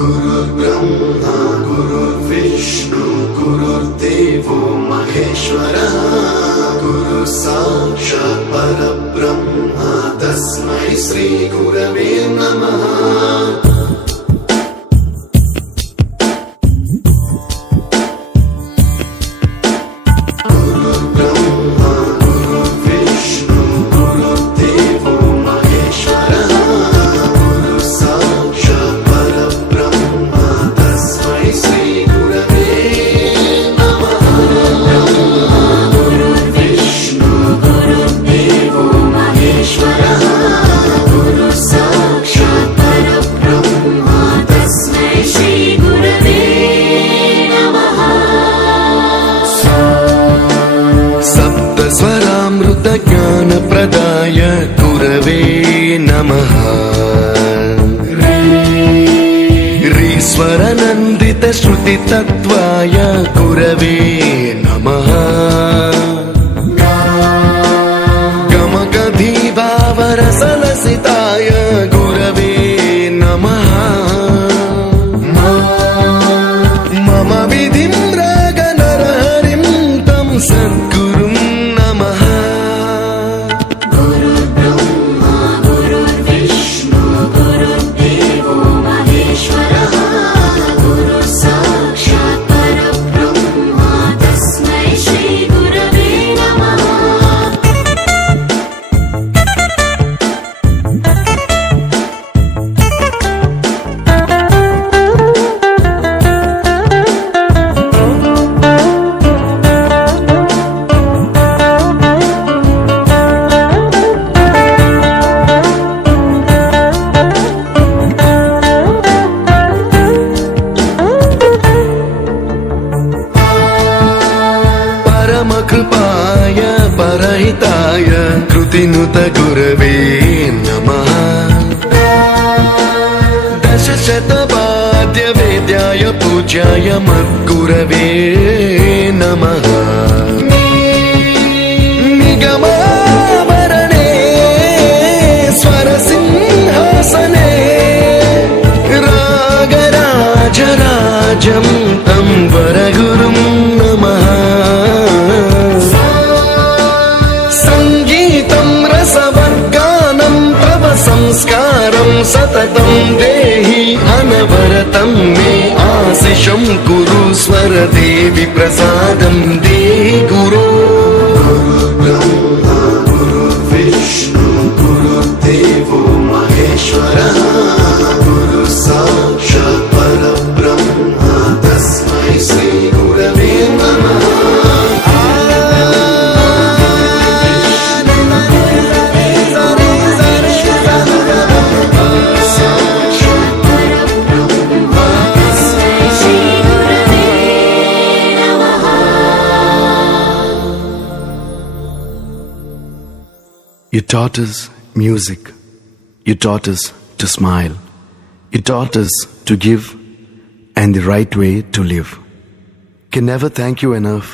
गुरुर्ब्रह्मा गुरुर्विष्णु गुरुर्देवो महेश्वरः गुरु साक्षात् परब्रह्म तस्मै श्री गुरवे नमः। स्वरामृत ज्ञान प्रदाय गुरवे नमः। ऋस्वर नन्दित श्रुति तत्वाय गुरवे नमः। गमगधीभावरसलसिताय गुरवे नमः। मम विधिं रागनरहरिं तं सद्गुरुं कृपाय परहिताय कृतिनुत गुरवे नमः। दशशतवाद्य वेद्याय पूज्याय मद्गुरवे नमः। निगमाभरणे स्वरसिंहासने रागराजराजं तं वरगुरुं नमः। संस्कारं सततं देहि अनवरतं मे आशिषं कुरु स्वरदेवि प्रसादं देहि गुरो। गुरुर्ब्रह्मा गुरुर्विष्णु गुरुर्देवो महेश्वरः गुरु साक्षात् परब्रह्म तस्मै श्री गुरवे नमः। You taught us music. You taught us to smile. You taught us to give and the right way to live. Can never thank you enough.